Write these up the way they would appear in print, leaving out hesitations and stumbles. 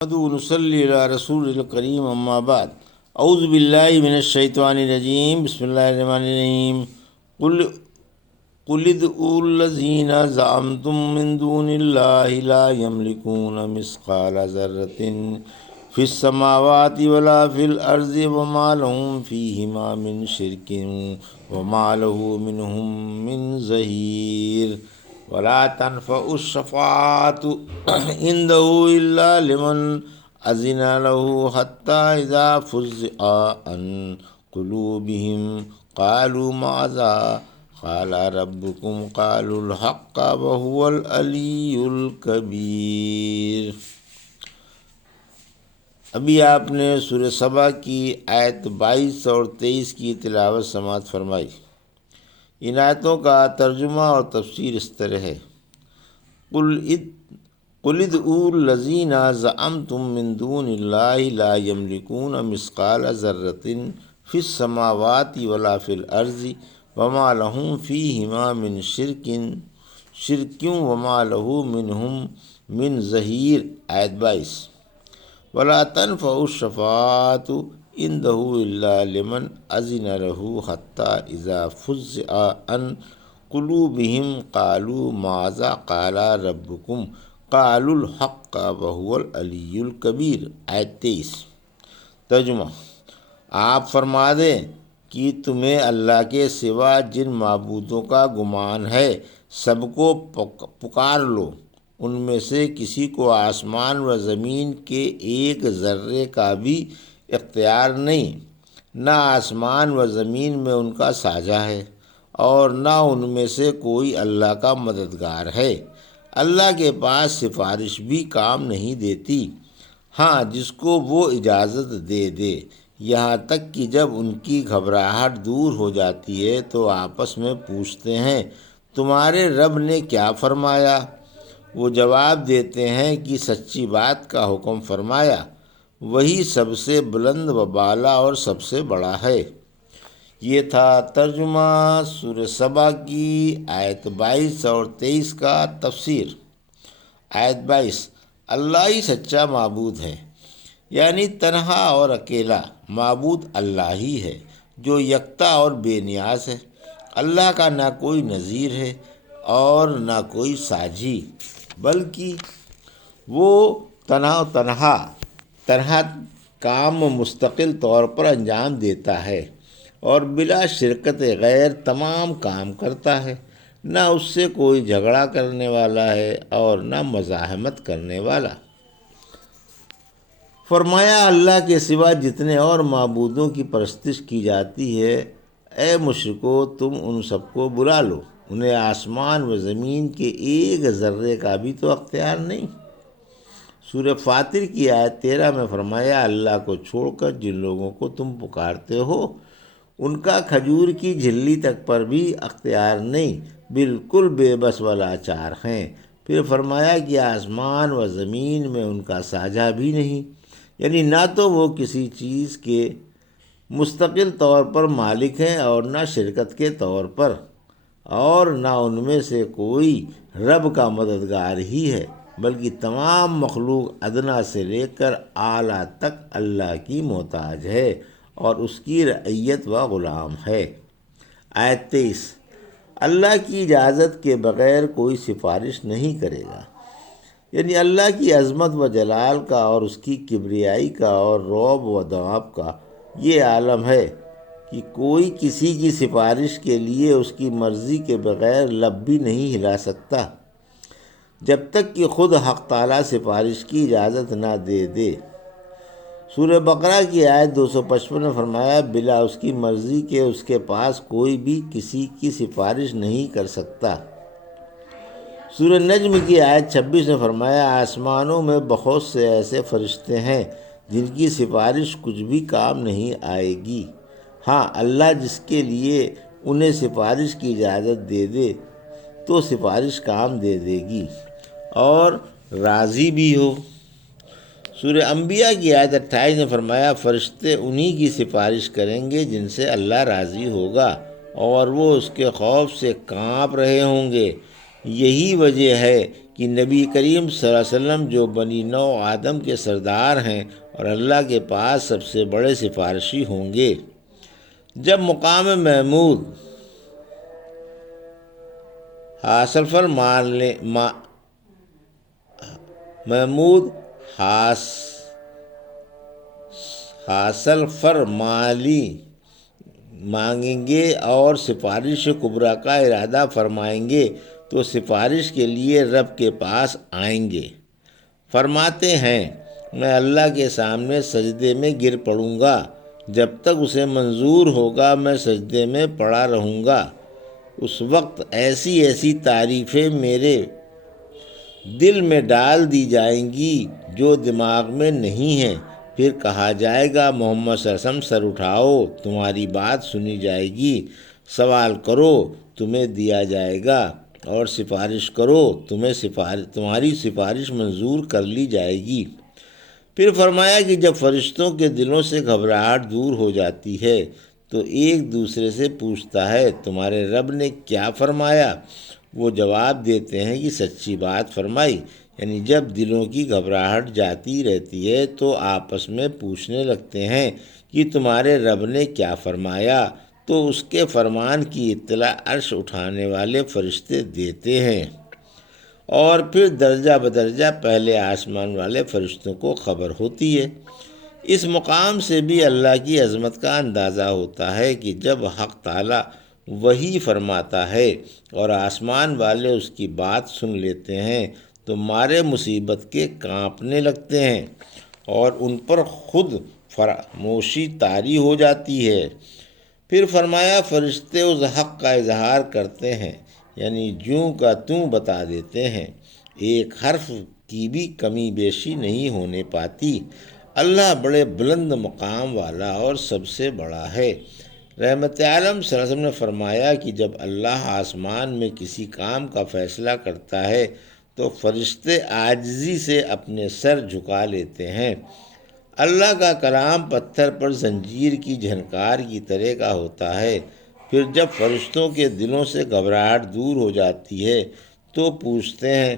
نصلی علی رسول الکریم اما بعد اعوذ باللہ من الشیطان الرجیم بسم اللہ الرحمن الرحیم قل ادعوا الذین زعمتم من دون اللہ لا یملکون مثقال ذرۃ فی السماوات ولا فی الارض وما لهم فیہما من شرک وما له منہم من ظہیر ولا تنفع الشفاعة عنده إلا لمن أذن له حتى إذا فزع عن قلوبهم قالوا ماذا قال ربكم قالوا الحق وهو العلي الكبير۔ ابھی آپ نے سورہ سبا کی آیت 22 اور 23 کی تلاوت سماعت فرمائی۔ ان آیتوں کا ترجمہ اور تفسیر اس طرح ہے: قل ادعوا الذین زعمتم من دون اللہ لا یملکون مثقال ذرۃ فی السماوات ولا فی الارض وما لهم فیہما من شرک وما له منہم من ظہیر۔ آیت 22۔ ولا تنفع الشفاعة عنده إلا لمن أذن له حتى إذا فزع عن قلوبهم قالوا ماذا قال ربكم قالوا الحق وهو العلي الكبير۔ آیت 23۔ ترجمہ: آپ فرما دیں کہ تمہیں اللہ کے سوا جن معبودوں کا گمان ہے سب کو پکار لو، ان میں سے کسی کو آسمان و زمین کے ایک ذرے کا بھی اختیار نہیں، نہ آسمان و زمین میں ان کا ساجہ ہے اور نہ ان میں سے کوئی اللہ کا مددگار ہے۔ اللہ کے پاس سفارش بھی کام نہیں دیتی، ہاں جس کو وہ اجازت دے دے، یہاں تک کہ جب ان کی گھبراہٹ دور ہو جاتی ہے تو آپس میں پوچھتے ہیں تمہارے رب نے کیا فرمایا؟ وہ جواب دیتے ہیں کہ سچی بات کا حکم فرمایا، وہی سب سے بلند و بالا اور سب سے بڑا ہے۔ یہ تھا ترجمہ سورہ سبا کی آیت 22 اور 23 کا تفسیر۔ آیت 22۔ اللہ ہی سچا معبود ہے، یعنی تنہا اور اکیلا معبود اللہ ہی ہے جو یکتا اور بے نیاز ہے۔ اللہ کا نہ کوئی نظیر ہے اور نہ کوئی ساجی، بلکہ وہ تنہا کام مستقل طور پر انجام دیتا ہے اور بلا شرکت غیر تمام کام کرتا ہے، نہ اس سے کوئی جھگڑا کرنے والا ہے اور نہ مزاحمت کرنے والا۔ فرمایا اللہ کے سوا جتنے اور معبودوں کی پرستش کی جاتی ہے، اے مشرکو تم ان سب کو بلا لو، انہیں آسمان و زمین کے ایک ذرے کا بھی تو اختیار نہیں۔ سورہ فاطر کی آیت 13 میں فرمایا اللہ کو چھوڑ کر جن لوگوں کو تم پکارتے ہو ان کا کھجور کی جھلی تک پر بھی اختیار نہیں، بالکل بے بس و لاچار ہیں۔ پھر فرمایا کہ آسمان و زمین میں ان کا ساجہ بھی نہیں، یعنی نہ تو وہ کسی چیز کے مستقل طور پر مالک ہیں اور نہ شرکت کے طور پر، اور نہ ان میں سے کوئی رب کا مددگار ہی ہے، بلکہ تمام مخلوق ادنا سے لے کر اعلیٰ تک اللہ کی محتاج ہے اور اس کی رعیت و غلام ہے۔ آیت 23۔ اللہ کی اجازت کے بغیر کوئی سفارش نہیں کرے گا، یعنی اللہ کی عظمت و جلال کا اور اس کی کبریائی کا اور رعب و دعاب کا یہ عالم ہے کہ کوئی کسی کی سفارش کے لیے اس کی مرضی کے بغیر لب بھی نہیں ہلا سکتا جب تک کہ خود حق تعالیٰ سفارش کی اجازت نہ دے دے۔ سورہ بقرہ کی آیت 255 میں فرمایا بلا اس کی مرضی کے اس کے پاس کوئی بھی کسی کی سفارش نہیں کر سکتا۔ سورہ نجم کی آیت 26 میں فرمایا آسمانوں میں بہت سے ایسے فرشتے ہیں جن کی سفارش کچھ بھی کام نہیں آئے گی، ہاں اللہ جس کے لیے انہیں سفارش کی اجازت دے دے تو سفارش کام دے دے گی اور راضی بھی ہو۔ سورہ انبیاء کی آیت 28 نے فرمایا فرشتے انہی کی سفارش کریں گے جن سے اللہ راضی ہوگا اور وہ اس کے خوف سے کانپ رہے ہوں گے، یہی وجہ ہے کہ نبی کریم صلی اللہ علیہ وسلم جو بنی نو آدم کے سردار ہیں اور اللہ کے پاس سب سے بڑے سفارشی ہوں گے۔ جب مقام محمود حاصل محمود حاصل فرمالی مانگیں گے اور سفارش کبریٰ کا ارادہ فرمائیں گے تو سفارش کے لیے رب کے پاس آئیں گے۔ فرماتے ہیں میں اللہ کے سامنے سجدے میں گر پڑوں گا، جب تک اسے منظور ہوگا میں سجدے میں پڑا رہوں گا۔ اس وقت ایسی ایسی تعریفیں میرے دل میں ڈال دی جائیں گی جو دماغ میں نہیں ہیں۔ پھر کہا جائے گا محمد صلی اللہ علیہ وسلم سر اٹھاؤ، تمہاری بات سنی جائے گی، سوال کرو تمہیں دیا جائے گا، اور سفارش کرو تمہاری سفارش منظور کر لی جائے گی۔ پھر فرمایا کہ جب فرشتوں کے دلوں سے گھبراہٹ دور ہو جاتی ہے تو ایک دوسرے سے پوچھتا ہے تمہارے رب نے کیا فرمایا؟ وہ جواب دیتے ہیں کہ سچی بات فرمائی۔ یعنی جب دلوں کی گھبراہٹ جاتی رہتی ہے تو آپس میں پوچھنے لگتے ہیں کہ تمہارے رب نے کیا فرمایا، تو اس کے فرمان کی اطلاع عرش اٹھانے والے فرشتے دیتے ہیں، اور پھر درجہ بدرجہ پہلے آسمان والے فرشتوں کو خبر ہوتی ہے۔ اس مقام سے بھی اللہ کی عظمت کا اندازہ ہوتا ہے کہ جب حق تعالیٰ وحی فرماتا ہے اور آسمان والے اس کی بات سن لیتے ہیں تو مارے مصیبت کے کانپنے لگتے ہیں اور ان پر خود فراموشی طاری ہو جاتی ہے۔ پھر فرمایا فرشتے اس حق کا اظہار کرتے ہیں، یعنی جوں کا توں بتا دیتے ہیں، ایک حرف کی بھی کمی بیشی نہیں ہونے پاتی۔ اللہ بڑے بلند مقام والا اور سب سے بڑا ہے۔ رحمت عالم صلی اللہ علیہ وسلم نے فرمایا کہ جب اللہ آسمان میں کسی کام کا فیصلہ کرتا ہے تو فرشتے عاجزی سے اپنے سر جھکا لیتے ہیں۔ اللہ کا کلام پتھر پر زنجیر کی جھنکار کی طرح کا ہوتا ہے۔ پھر جب فرشتوں کے دلوں سے گھبراہٹ دور ہو جاتی ہے تو پوچھتے ہیں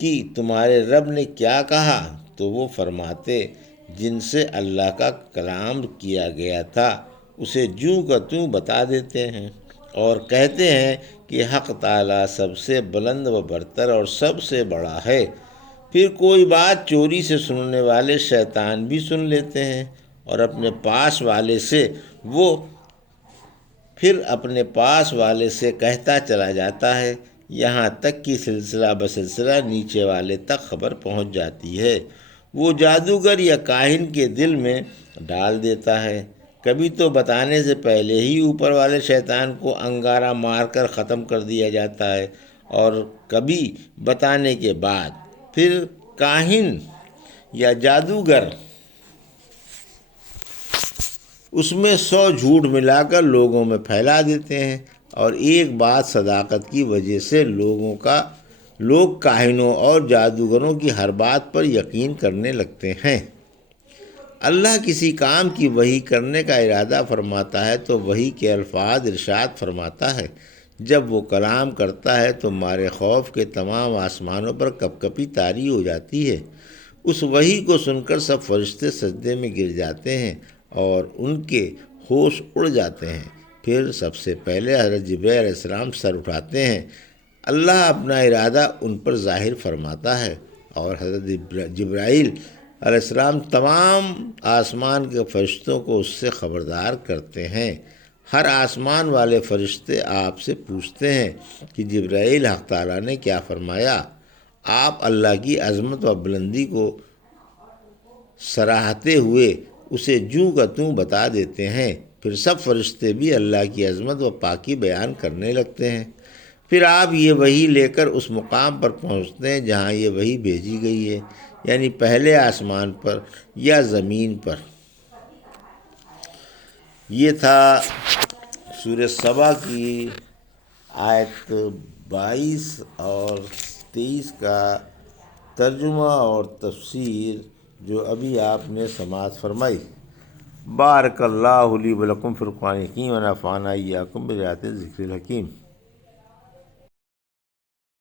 کہ تمہارے رب نے کیا کہا، تو وہ فرماتے جن سے اللہ کا کلام کیا گیا تھا اسے جوں کا توں بتا دیتے ہیں، اور کہتے ہیں کہ حق تعالیٰ سب سے بلند و برتر اور سب سے بڑا ہے۔ پھر کوئی بات چوری سے سننے والے شیطان بھی سن لیتے ہیں اور اپنے پاس والے سے کہتا چلا جاتا ہے، یہاں تک کہ سلسلہ بسلسلہ نیچے والے تک خبر پہنچ جاتی ہے۔ وہ جادوگر یا کاہن کے دل میں ڈال دیتا ہے۔ کبھی تو بتانے سے پہلے ہی اوپر والے شیطان کو انگارہ مار کر ختم کر دیا جاتا ہے، اور کبھی بتانے کے بعد پھر کاہن یا جادوگر اس میں 100 جھوٹ ملا کر لوگوں میں پھیلا دیتے ہیں، اور ایک بات صداقت کی وجہ سے لوگ کاہنوں اور جادوگروں کی ہر بات پر یقین کرنے لگتے ہیں۔ اللہ کسی کام کی وحی کرنے کا ارادہ فرماتا ہے تو وحی کے الفاظ ارشاد فرماتا ہے۔ جب وہ کلام کرتا ہے تو مارے خوف کے تمام آسمانوں پر کپ کپی طاری ہو جاتی ہے۔ اس وحی کو سن کر سب فرشتے سجدے میں گر جاتے ہیں اور ان کے ہوش اڑ جاتے ہیں۔ پھر سب سے پہلے حضرت جبرائیل علیہ السلام سر اٹھاتے ہیں، اللہ اپنا ارادہ ان پر ظاہر فرماتا ہے، اور حضرت جبرائیل علیہ السلام تمام آسمان کے فرشتوں کو اس سے خبردار کرتے ہیں۔ ہر آسمان والے فرشتے آپ سے پوچھتے ہیں کہ جبرائیل حق تعالیٰ نے کیا فرمایا؟ آپ اللہ کی عظمت و بلندی کو سراہتے ہوئے اسے جوں کا توں بتا دیتے ہیں۔ پھر سب فرشتے بھی اللہ کی عظمت و پاکی بیان کرنے لگتے ہیں۔ پھر آپ یہ وحی لے کر اس مقام پر پہنچتے ہیں جہاں یہ وحی بھیجی گئی ہے، یعنی پہلے آسمان پر یا زمین پر۔ یہ تھا سورہ سبا کی آیت 22 اور 23 کا ترجمہ اور تفسیر جو ابھی آپ نے سماعت فرمائی۔ بارک اللہ لی و لکم فی القرآن الحکیم و نفعنی وایاکم بآیات الذکر الحکیم۔